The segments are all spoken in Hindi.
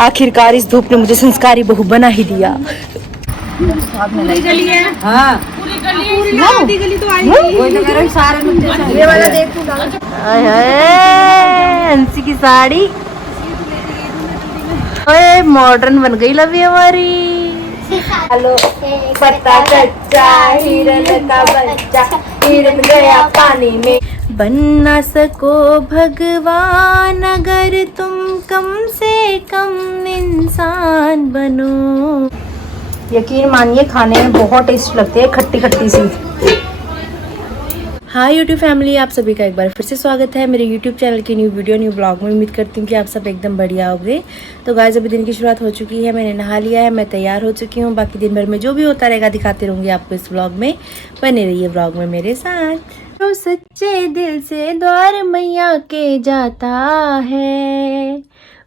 आखिरकार इस धूप ने मुझे संस्कारी बहू बना ही दिया। पूरी गली है। हाँ पूरी गली है। आधी गली तो आई है। सारे ये वाला देख हंसी की साड़ी ओए मॉडर्न बन गई लवी हमारी। हेलो पत्ता कच्चा हिरन का बच्चा हिरन गया पानी में। बन ना सको भगवान अगर तुम कम से कम इंसान बनो। यकीन मानिए खाने में बहुत टेस्ट लगती है, खट्टी खट्टी सी। हाय यूट्यूब फैमिली, आप सभी का एक बार फिर से स्वागत है मेरे यूट्यूब चैनल के न्यू वीडियो न्यू ब्लॉग में। उम्मीद करती हूँ कि आप सब एकदम बढ़िया होंगे। तो गाइस अभी दिन की शुरुआत हो चुकी है, मैंने नहा लिया है, मैं तैयार हो चुकी हूँ। बाकी दिन भर में जो भी होता रहेगा दिखाते रहूँगी आपको इस ब्लॉग में। बने रहिए ब्लॉग में मेरे साथ। तो सच्चे दिल से द्वार मैया के जाता है,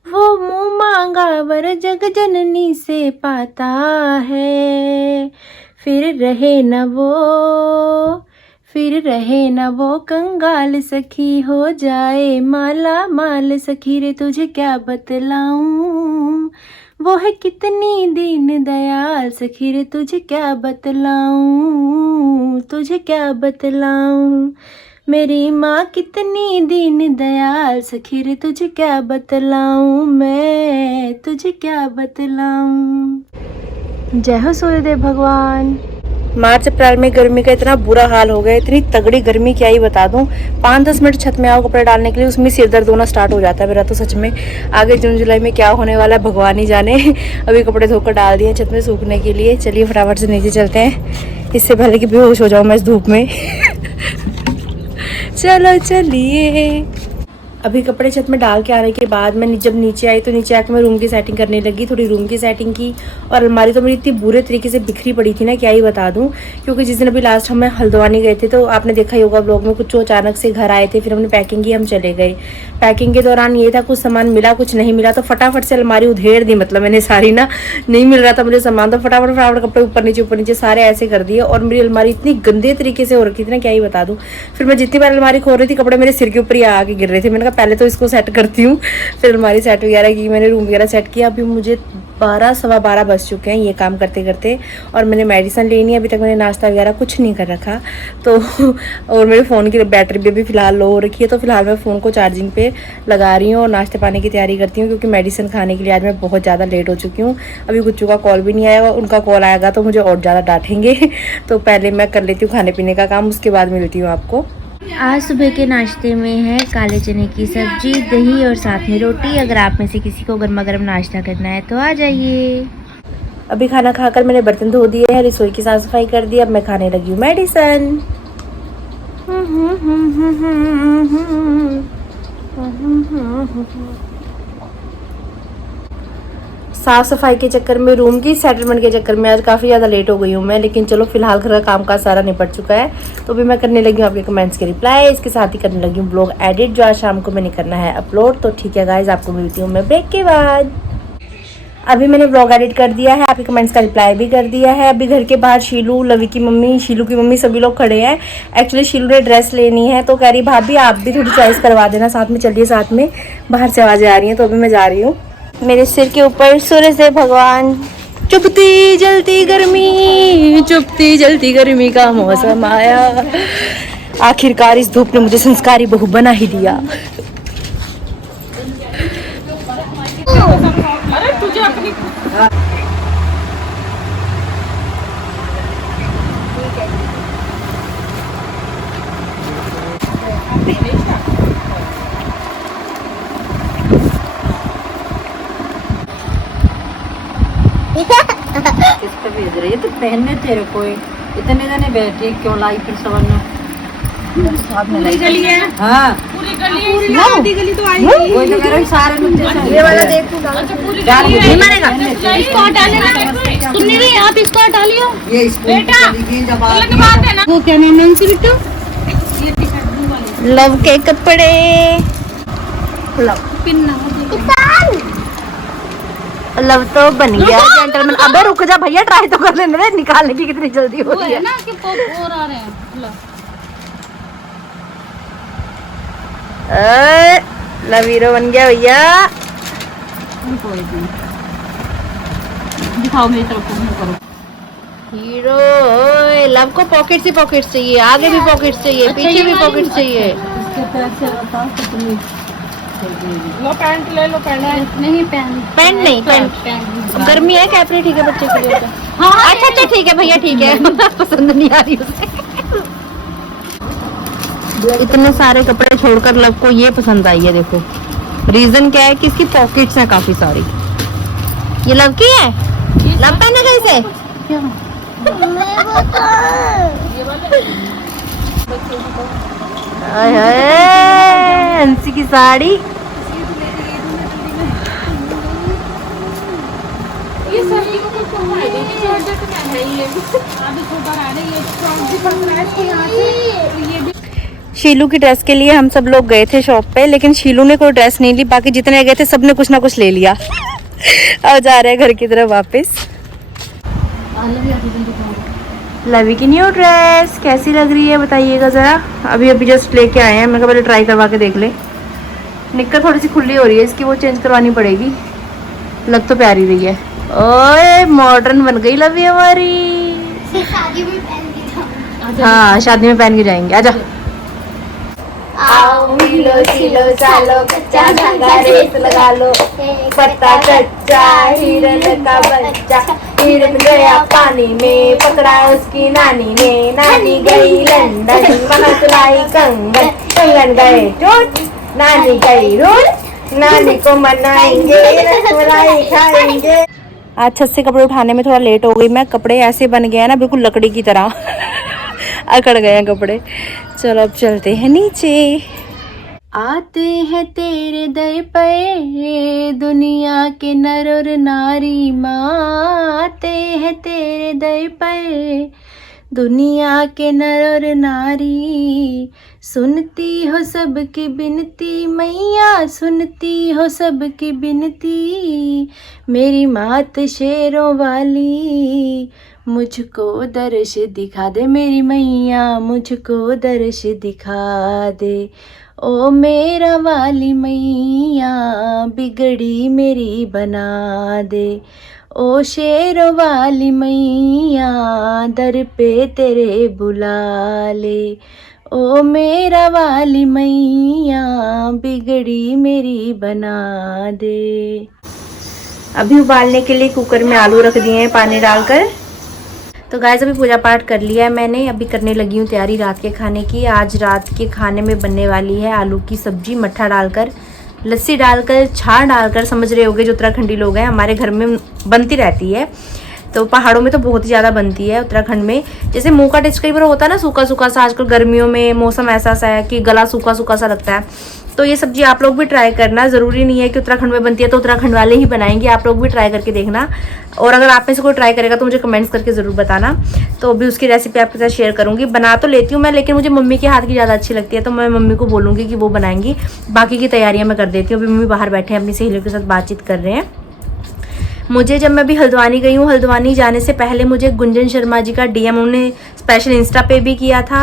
वो मुँह मांगा वर जग जननी से पाता है। फिर रहे न वो कंगाल सखी, हो जाए माला माल सखी रे। तुझे क्या बतलाऊं वो है कितनी दीन दयाल सखी रे। तुझे क्या बतलाऊं मेरी माँ कितनी दीन दयाल सखी रे। तुझे क्या बतलाऊं मैं, तुझे क्या बतलाऊं। जय हो सूर्यदेव भगवान। मार्च अप्रैल में गर्मी का इतना बुरा हाल हो गया, इतनी तगड़ी गर्मी क्या ही बता दूं। 5-10 मिनट छत में आओ कपड़े डालने के लिए, उसमें सिर दर्द होना स्टार्ट हो जाता है मेरा तो सच में। आगे जून जुलाई में क्या होने वाला है भगवान ही जाने। अभी कपड़े धोकर डाल दिए छत में सूखने के लिए। चलिए फटाफट से नीचे चलते हैं, इससे पहले कि बेहोश हो जाऊं मैं इस धूप में। चलो चलिए। अभी कपड़े छत में डाल के आने के बाद मैं जब नीचे आई तो नीचे आके मैं रूम की सेटिंग करने लगी, थोड़ी रूम की सेटिंग की। और अलमारी तो मेरी इतनी बुरे तरीके से बिखरी पड़ी थी ना, क्या ही बता दूं। क्योंकि जिस दिन अभी लास्ट हम हल्द्वानी गए थे तो आपने देखा ही होगा ब्लॉग में, कुछ अचानक से घर आए थे, फिर हमने पैकिंग की, हम चले गए। पैकिंग के दौरान ये था कुछ सामान मिला कुछ नहीं मिला, तो फटाफट से अलमारी उधेड़ दी। मतलब मैंने सारी ना, नहीं मिल रहा था मुझे सामान तो फटाफट कपड़े ऊपर नीचे सारे ऐसे कर दिए। और मेरी अलमारी इतनी गंदे तरीके से हो रखी थी ना, क्या ही बता दूं। फिर मैं जितनी बार अलमारी खोल रही थी कपड़े मेरे सिर के ऊपर ही आके गिर रहे थे। मैंने कहा पहले तो इसको सेट करती हूँ, फिर अलमारी सेट वगैरह की, मैंने रूम वगैरह सेट किया। अभी मुझे 12-12:15 बज चुके हैं ये काम करते करते। और मैंने मेडिसिन लेनी है, अभी तक मैंने नाश्ता वगैरह कुछ नहीं कर रखा तो। और मेरे फ़ोन की बैटरी भी अभी फ़िलहाल लो हो रखी है, तो फिलहाल मैं फ़ोन को चार्जिंग पे लगा रही हूँ और नाश्ते पाने की तैयारी करती हूँ। क्योंकि मेडिसिन खाने के लिए आज मैं बहुत ज़्यादा लेट हो चुकी हूँ। अभी गुच्चू का कॉल भी नहीं आया, उनका कॉल आएगा तो मुझे और ज़्यादा डांटेंगे। तो पहले मैं कर लेती हूँ खाने पीने का काम, उसके बाद मिलती हूँ आपको। आज सुबह के नाश्ते में है काले चने की सब्जी, दही और साथ में रोटी। अगर आप में से किसी को गर्मा गर्म नाश्ता करना है तो आ जाइए। अभी खाना खाकर मैंने बर्तन धो दिए हैं, रसोई की साफ सफाई कर दी। अब मैं खाने लगी हूँ मेडिसिन। साफ सफाई के चक्कर में, रूम की सेटलमेंट के चक्कर में आज काफ़ी ज़्यादा लेट हो गई हूँ मैं। लेकिन चलो फिलहाल घर का काम का सारा निपट चुका है, तो भी मैं करने लगी हूँ आपके कमेंट्स के रिप्लाई। इसके साथ ही करने लगी हूँ ब्लॉग एडिट, जो आज शाम को मैंने करना है अपलोड। तो ठीक है गाइज, आपको मिलती हूँ मैं ब्रेक के बाद। अभी मैंने ब्लॉग एडिट कर दिया है, आपके कमेंट्स का रिप्लाई भी कर दिया है। अभी घर के बाहर शीलू, लवी की मम्मी, शीलू की मम्मी सभी लोग खड़े हैं। एक्चुअली शीलू ने ड्रेस लेनी है तो कह रही भाभी आप भी थोड़ी चॉइस करवा देना साथ में, चलिए साथ में। बाहर से आवाज़ें आ रही हैं तो अभी मैं जा रही हूँ। मेरे सिर के ऊपर सूर्य से भगवान। चुपती जलती गर्मी का मौसम आया, आखिरकार इस धूप ने मुझे संस्कारी बहू बना ही दिया। अरे तुझे अपनी किस पे भेज रही है? तो पहनने तेरे को इतने जने बैठे क्यों लाई फिर सवरना? पूरी गली है। हाँ पूरी गली है। आधी गली तो आई है। वही तो कह रही सारे नुक्ते ये वाला देख तू अच्छा पूरी डाल गली नहीं है। मारेगा। इसको हटा लेना, सुन नहीं रही आप, इसको हटा लियो ये स्कूल बेटा। की जब अलग बात है ना। वो क्या नाम है उनकी बिट्टू? ये टी-शर्ट ब्लू वाली लव के कपड़े। पिन्ना लव तो बन गया जेंटलमैन। अबे रुक जा भैया, ट्राई तो कर लेने दे, निकालने की कितनी जल्दी हो वो रही है है। ना कि पॉप और आ रहे हैं। लो लव हीरो बन गया भैया। दिखाओ मेरी तरफ मुंह करो। हीरो लव को पॉकेट से पॉकेट चाहिए, आगे भी पॉकेट चाहिए, पीछे भी पॉकेट चाहिए। इसके पैर से बताओ कितनी लो पैंट ले लो, पैंट नहीं पैंट पैंट नहीं, पैंट गर्मी है, कैपरी ठीक है बच्चे के लिए। हाँ अच्छा अच्छा ठीक है भैया, ठीक है। पसंद नहीं आ रही उसे। इतने सारे कपड़े छोड़कर लव को ये पसंद आई है। देखो रीजन क्या है कि इसकी पॉकेट्स हैं काफी सारी। ये लव की है, लव पहने कैसे? हाय हाय हंसी की साड़ी। ये सर्दी को कुछ कम है नहीं, छोटा तो है ही, ये भी अभी छोटा रहा है, ये फ्रॉक भी पड़ रहा है इसके यहाँ से, तो ये भी। शीलू की ड्रेस के लिए हम सब लोग गए थे शॉप पे, लेकिन शीलू ने कोई ड्रेस नहीं ली, बाकी जितने गए थे सबने कुछ ना कुछ ले लिया। अब जा रहे हैं घर की तरफ वापस। लवी की न्यू ड्रेस कैसी लग रही है बताइएगा ज़रा। अभी अभी जस्ट लेके आए हैं, मैं कहा पहले ट्राई करवा के देख ले। निक्कर थोड़ी सी खुली हो रही है इसकी, वो चेंज करवानी पड़ेगी। लग तो प्यारी रही है। ओए मॉडर्न बन गई लवी हमारी। शादी में पहन के हाँ शादी में पहन के जाएंगे। आजा। आओ मिलो चिलो चालो, कच्चा धागा रेस लगा लो, पत्ता कच्चा हिरन का बच्चा, हिरन गया पानी में, पकड़ा उसकी नानी ने, नानी गई लंदन, वहाँ चलाई कंगन, कंगन गए चोट, नानी गई रोड, नानी को मनाएंगे, रसमलाई खाएंगे। आज छत से कपड़े उठाने में थोड़ा लेट हो गई मैं। कपड़े ऐसे बन गए हैं ना बिल्कुल लकड़ी की तरह। अकड़ गए हैं कपड़े। चलो अब चलते हैं नीचे। आते हैं तेरे दर पे दुनिया के नर और नारी माँ, आते हैं तेरे दर पे दुनिया के नर और नारी, सुनती हो सबकी बिनती मैया, सुनती हो सबकी बिनती, मेरी मात शेरों वाली, मुझको दर्श दिखा दे मेरी मैया, मुझको दर्श दिखा दे। ओ मेरा वाली मैया बिगड़ी मेरी बना दे, ओ शेरों वाली मैया दर पे तेरे बुला ले, ओ मेरा वाली मैया बिगड़ी मेरी बना दे। अभी उबालने के लिए कुकर में आलू रख दिए हैं पानी डालकर। तो गाइस अभी पूजा पाठ कर लिया है मैंने, अभी करने लगी हूँ तैयारी रात के खाने की। आज रात के खाने में बनने वाली है आलू की सब्जी, मट्ठा डालकर, लस्सी डालकर, छाछ डालकर। समझ रहे होगे जो उत्तराखंडी लोग हैं, हमारे घर में बनती रहती है। तो पहाड़ों में तो बहुत ही ज़्यादा बनती है, उत्तराखंड में जैसे मुँह का टेस्ट कई बार होता है ना सूखा सूखा सा। आजकल गर्मियों में मौसम ऐसा सा है कि गला सूखा सूखा सा लगता है। तो ये सब्जी आप लोग भी ट्राई करना, ज़रूरी नहीं है कि उत्तराखंड में बनती है तो उत्तराखंड वाले ही बनाएंगे, आप लोग भी ट्राई करके देखना। और अगर आप में से कोई ट्राई करेगा तो मुझे कमेंट्स करके ज़रूर बताना। तो अभी उसकी रेसिपी आपके साथ शेयर करूँगी। बना तो लेती हूँ मैं, लेकिन मुझे मम्मी के हाथ की ज़्यादा अच्छी लगती है, तो मैं मम्मी को बोलूँगी कि वो बनाएंगी। बाकी की तैयारियाँ मैं कर देती हूँ। अभी मम्मी बाहर बैठे हैं, अपनी सहेलियों के साथ बातचीत कर रहे हैं। मुझे जब मैं अभी हल्द्वानी गई हूँ, हल्द्वानी जाने से पहले मुझे गुंजन शर्मा जी का डीएम उन्होंने स्पेशल इंस्टा पे भी किया था,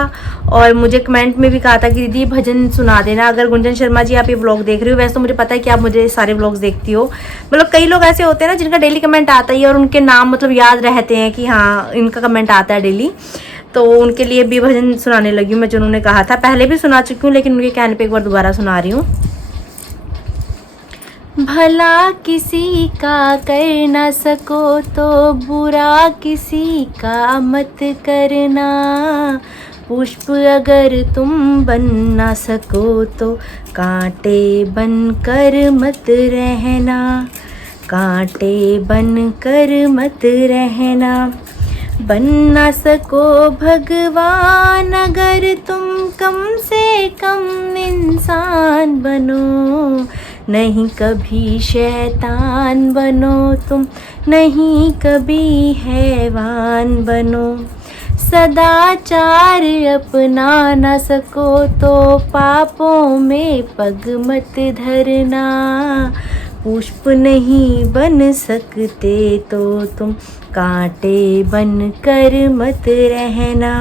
और मुझे कमेंट में भी कहा था कि दीदी भजन सुना देना। अगर गुंजन शर्मा जी आप ये व्लॉग देख रहे हो, वैसे तो मुझे पता है कि आप मुझे सारे व्लॉग्स देखती हो, मतलब कई लोग ऐसे होते हैं ना जिनका डेली कमेंट आता ही है और उनके नाम मतलब याद रहते हैं कि हाँ इनका कमेंट आता है डेली। तो उनके लिए भी भजन सुनाने लगी हूँ मैं, जो उन्होंने कहा था। पहले भी सुना चुकी हूँ, लेकिन उनके कहने पर एक बार दोबारा सुना रही हूँ। भला किसी का कर ना सको तो बुरा किसी का मत करना, पुष्प अगर तुम बन ना सको तो कांटे बन कर मत रहना, कांटे बन कर मत रहना। बन ना सको भगवान अगर तुम कम से कम इंसान बनो, नहीं कभी शैतान बनो तुम, नहीं कभी हैवान बनो। सदाचार अपना ना सको तो पापों में पग मत धरना, पुष्प नहीं बन सकते तो तुम कांटे बन कर मत रहना।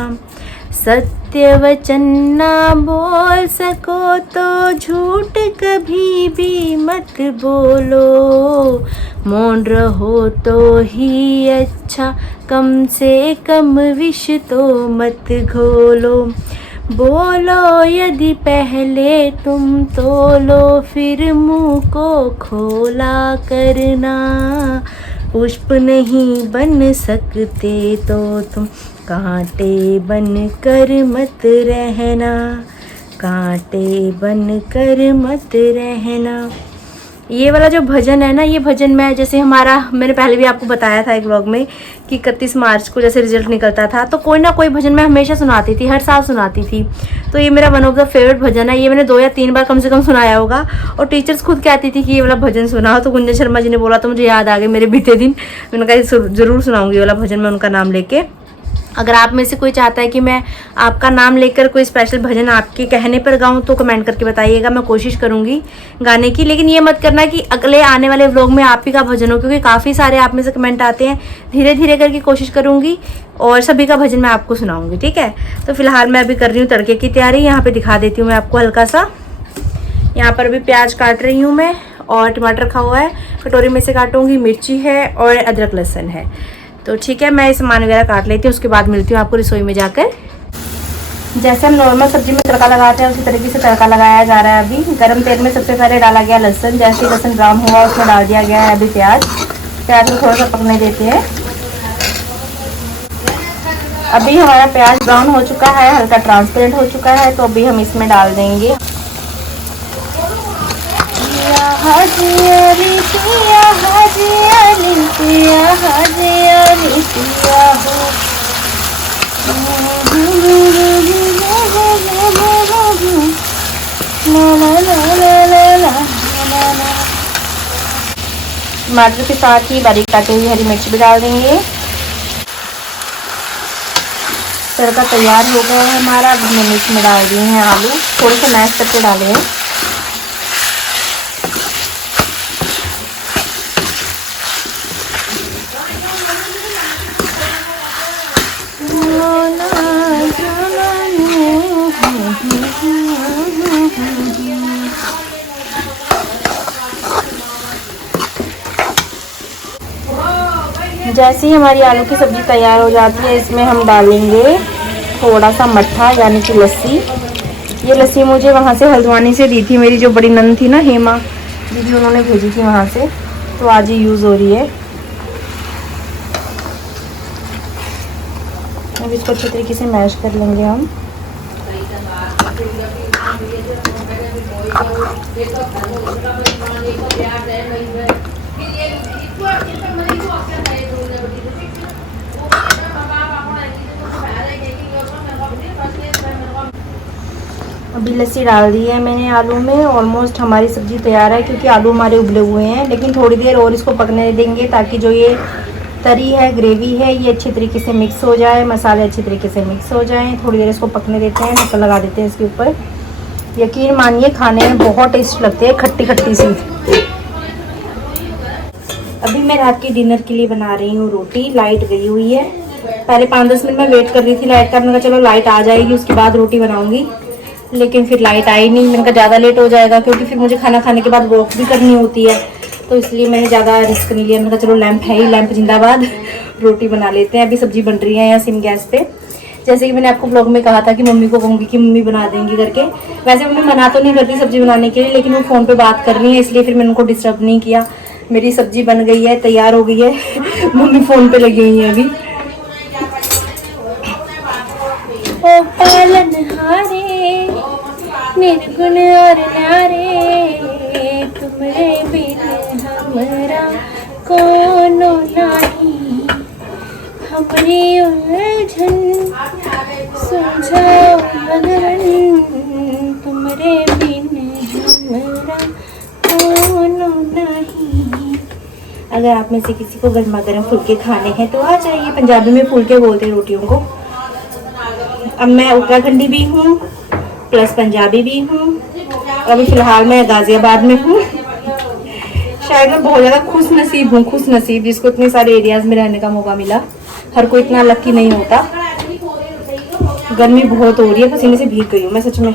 सत्य सत्य वचन ना बोल सको तो झूठ कभी भी मत बोलो, मौन रहो तो ही अच्छा, कम से कम विष तो मत घोलो। बोलो यदि पहले तुम तोलो, फिर मुंह को खोला करना। पुष्प नहीं बन सकते तो तुम कांटे बन कर मत रहना, कांटे बन कर मत रहना। ये वाला जो भजन है ना, ये भजन मैं जैसे मैंने पहले भी आपको बताया था एक व्लॉग में कि 31 मार्च को जैसे रिजल्ट निकलता था तो कोई ना कोई भजन मैं हमेशा सुनाती थी, हर साल सुनाती थी। तो ये मेरा वन ऑफ द फेवरेट भजन है। ये मैंने 2 या 3 बार कम से कम सुनाया होगा और टीचर्स खुद कहती थी कि ये वाला भजन सुनाओ। तो गुंजन शर्मा जी ने बोला तो मुझे याद आ गए मेरे बीते दिन। मैंने कहा ज़रूर सुनाऊंगी ये वाला भजन मैं उनका नाम लेके। अगर आप में से कोई चाहता है कि मैं आपका नाम लेकर कोई स्पेशल भजन आपके कहने पर गाऊं तो कमेंट करके बताइएगा, मैं कोशिश करूंगी गाने की। लेकिन ये मत करना कि अगले आने वाले व्लॉग में आप ही का भजन हो, क्योंकि काफ़ी सारे आप में से कमेंट आते हैं। धीरे धीरे करके कोशिश करूंगी और सभी का भजन मैं आपको सुनाऊंगी, ठीक है। तो फिलहाल मैं अभी कर रही हूँ तड़के की तैयारी। यहाँ पर दिखा देती हूँ मैं आपको हल्का सा। यहाँ पर अभी प्याज काट रही हूँ मैं और टमाटर रखा हुआ है, कटोरी में से काटूँगी। मिर्ची है और अदरक लहसुन है। तो ठीक है, मैं सामान वगैरह काट लेती हूँ, उसके बाद मिलती हूँ आपको रसोई में जाकर। जैसे हम नॉर्मल सब्जी में तड़का लगाते हैं उसी तरीके से तड़का लगाया जा रहा है। अभी गरम तेल में सबसे पहले डाला गया लहसुन। जैसे ही लहसुन ब्राउन हुआ उसमें डाल दिया गया है अभी प्याज। प्याज को थोड़ा सा पकने देते हैं। अभी हमारा प्याज ब्राउन हो चुका है, हल्का ट्रांसपेरेंट हो चुका है, तो अभी हम इसमें डाल देंगे टमाटर के साथ ही बारीक काटी हुई हरी मिर्च भी डाल देंगे। तड़का तैयार हो गया है हमारा। अब मैंने इसमें डाल दिए हैं आलू, थोड़े से मैश करके डाले हैं। जैसे ही हमारी आलू की सब्ज़ी तैयार हो जाती है इसमें हम डालेंगे थोड़ा सा मट्ठा यानी कि लस्सी। ये लस्सी मुझे वहाँ से हल्द्वानी से दी थी मेरी जो बड़ी नंद थी ना, हेमा दीदी, उन्होंने भेजी थी वहाँ से, तो आज ये यूज़ हो रही है। अब इसको अच्छे तरीके से मैश कर लेंगे हम। अभी लस्सी डाल दी है मैंने आलू में। ऑलमोस्ट हमारी सब्ज़ी तैयार है क्योंकि आलू हमारे उबले हुए हैं, लेकिन थोड़ी देर और इसको पकने देंगे ताकि जो ये तरी है, ग्रेवी है, ये अच्छे तरीके से मिक्स हो जाए, मसाले अच्छे तरीके से मिक्स हो जाएं। थोड़ी देर इसको पकने देते हैं, ढक्कन लगा देते हैं इसके ऊपर। यकीन मानिए खाने में बहुत टेस्ट लगती है, खट्टी खट्टी सी। अभी मैं रात के डिनर के लिए बना रही हूँ रोटी। लाइट गई हुई है, पहले 5-10 मिनट में वेट कर रही थी लाइट का। मैंने कहा चलो लाइट आ जाएगी उसके बाद रोटी बनाऊंगी, लेकिन फिर लाइट आई नहीं। मैंने कहा ज़्यादा लेट हो जाएगा क्योंकि फिर मुझे खाना खाने के बाद वॉक भी करनी होती है, तो इसलिए मैंने ज़्यादा रिस्क नहीं लिया। मैंने कहा चलो लैंप है ही, लैंप जिंदाबाद, रोटी बना लेते हैं। अभी सब्जी बन रही है यहाँ सिम गैस पे। जैसे कि मैंने आपको ब्लॉग में कहा था कि मम्मी को कहूँगी कि मम्मी बना देंगी करके। वैसे मम्मी मना तो नहीं करती सब्जी बनाने के लिए, लेकिन वो फ़ोन पे बात कर रही है, इसलिए फिर मैंने उनको डिस्टर्ब नहीं किया। मेरी सब्जी बन गई है, तैयार हो गई है। मम्मी फ़ोन पे लगी हुई है अभी। ओ पालनहारे निर्गुण और न्यारे, तुमरे बिन हमरा कोनो नाही, हमरी उलझन सुलझाओ भगवन, तुमरे बिन हमरा कोनो नहीं। अगर आप में से किसी को गर्मा गर्म फुलके खाने हैं तो आ जाइए। पंजाबी में फुलके बोलते हैं रोटियों को। अब मैं उत्तराखंडी भी हूँ प्लस पंजाबी भी हूँ। अभी फ़िलहाल मैं गाज़ियाबाद में हूँ। शायद मैं बहुत ज़्यादा खुश नसीब हूँ, खुश नसीब, जिसको इतने सारे एरियाज़ में रहने का मौका मिला। हर कोई इतना लकी नहीं होता। गर्मी बहुत हो रही है, पसीने से भीग गई हूँ मैं सच में।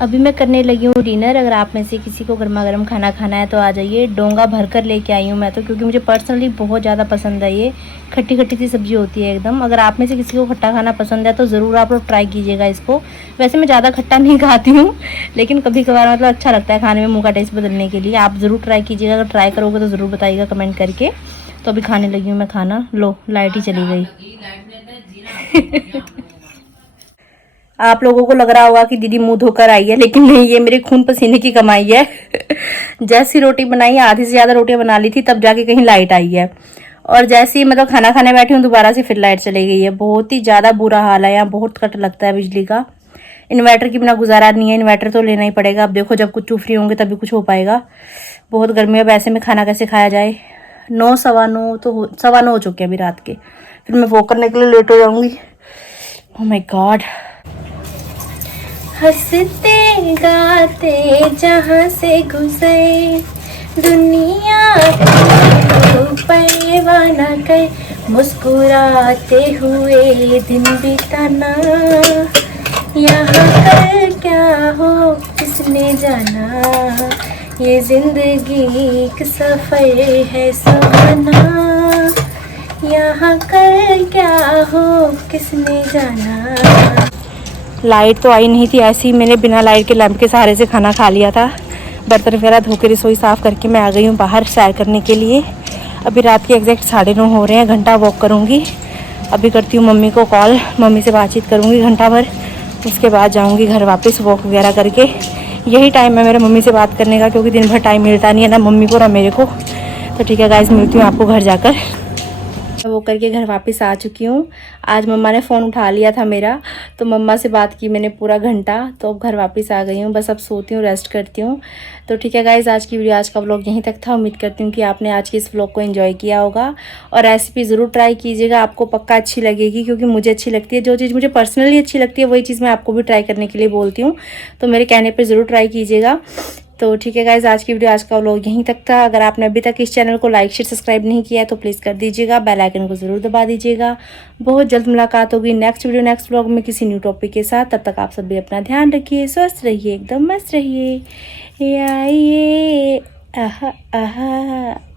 अभी मैं करने लगी हूँ डिनर। अगर आप में से किसी को गर्मा गर्म खाना खाना है तो आ जाइए। डोंगा भर कर लेके आई हूँ मैं तो, क्योंकि मुझे पर्सनली बहुत ज़्यादा पसंद है। ये खट्टी खट्टी सी सब्जी होती है एकदम। अगर आप में से किसी को खट्टा खाना पसंद है तो ज़रूर आप लोग ट्राई कीजिएगा इसको। वैसे मैं ज़्यादा खट्टा नहीं खाती हूँ, लेकिन कभी कभार मतलब अच्छा लगता है खाने में, मुँह का टेस्ट बदलने के लिए। आप ज़रूर ट्राई कीजिएगा। अगर ट्राई करोगे तो ज़रूर बताइएगा कमेंट करके। तो अभी खाने लगी हूँ मैं खाना। लो, लाइट ही चली गई। आप लोगों को लग रहा होगा कि दीदी मुंह धोकर आई है, लेकिन नहीं, ये मेरे खून पसीने की कमाई है। जैसी रोटी बनाई है, आधी से ज़्यादा रोटियां बना ली थी, तब जाके कहीं लाइट आई है। और जैसे ही मतलब खाना खाने बैठी हूँ, दोबारा से फिर लाइट चली गई है। बहुत ही ज़्यादा बुरा हाल है यहाँ, बहुत कट लगता है बिजली का। इन्वर्टर की बिना गुजारा नहीं है, इन्वर्टर तो लेना ही पड़ेगा। अब देखो जब कुछ फ्री होंगे तभी कुछ हो पाएगा। बहुत गर्मी है, वैसे में खाना कैसे खाया जाए। 9 सवा 9 तो 9:15 हो चुके हैं अभी रात के। फिर मैं वो करने के लिए लेट हो जाऊँगी। Oh my God. हंसते गाते जहाँ से गुजरे दुनिया को परवाह न कर, मुस्कुराते हुए दिन बिताना। यहाँ कर क्या हो किसने जाना, ये जिंदगी एक सफर है सुहाना। यहाँ कर क्या हो किसने जाना। लाइट तो आई नहीं थी, ऐसे ही मैंने बिना लाइट के लैंप के सहारे से खाना खा लिया था। बर्तन वगैरह धो के रसोई साफ़ करके मैं आ गई हूँ बाहर सैर करने के लिए। अभी रात के एग्जैक्ट 9:30 हो रहे हैं। घंटा वॉक करूँगी। अभी करती हूँ मम्मी को कॉल, मम्मी से बातचीत करूँगी घंटा भर। उसके बाद जाऊँगी घर वापस वॉक वगैरह करके। यही टाइम है मेरे मम्मी से बात करने का, क्योंकि दिन भर टाइम मिलता नहीं है ना मम्मी को ना मेरे को। तो ठीक है गाइस, मिलती हूँ आपको घर जाकर। वो करके घर वापस आ चुकी हूँ। आज मम्मा ने फ़ोन उठा लिया था मेरा, तो मम्मा से बात की मैंने पूरा घंटा। तो अब घर वापस आ गई हूँ, बस अब सोती हूँ, रेस्ट करती हूँ। तो ठीक है गाइज़, आज की वीडियो, आज का व्लॉग यहीं तक था। उम्मीद करती हूँ कि आपने आज के इस व्लॉग को एंजॉय किया होगा। और रेसिपी ज़रूर ट्राई कीजिएगा, आपको पक्का अच्छी लगेगी, क्योंकि मुझे अच्छी लगती है। जो चीज़ मुझे पर्सनली अच्छी लगती है वही चीज़ मैं आपको भी ट्राई करने के लिए बोलती हूँ। तो मेरे कहने पर ज़रूर ट्राई कीजिएगा। तो ठीक है गाइज, आज की वीडियो, आज का व्लॉग यहीं तक था। अगर आपने अभी तक इस चैनल को लाइक शेयर सब्सक्राइब नहीं किया है तो प्लीज़ कर दीजिएगा। बेल आइकन को ज़रूर दबा दीजिएगा। बहुत जल्द मुलाकात होगी नेक्स्ट वीडियो नेक्स्ट व्लॉग में किसी न्यू टॉपिक के साथ। तब तक आप सब भी अपना ध्यान रखिए, स्वस्थ रहिए, एकदम मस्त रहिए। आइए आहा आहा।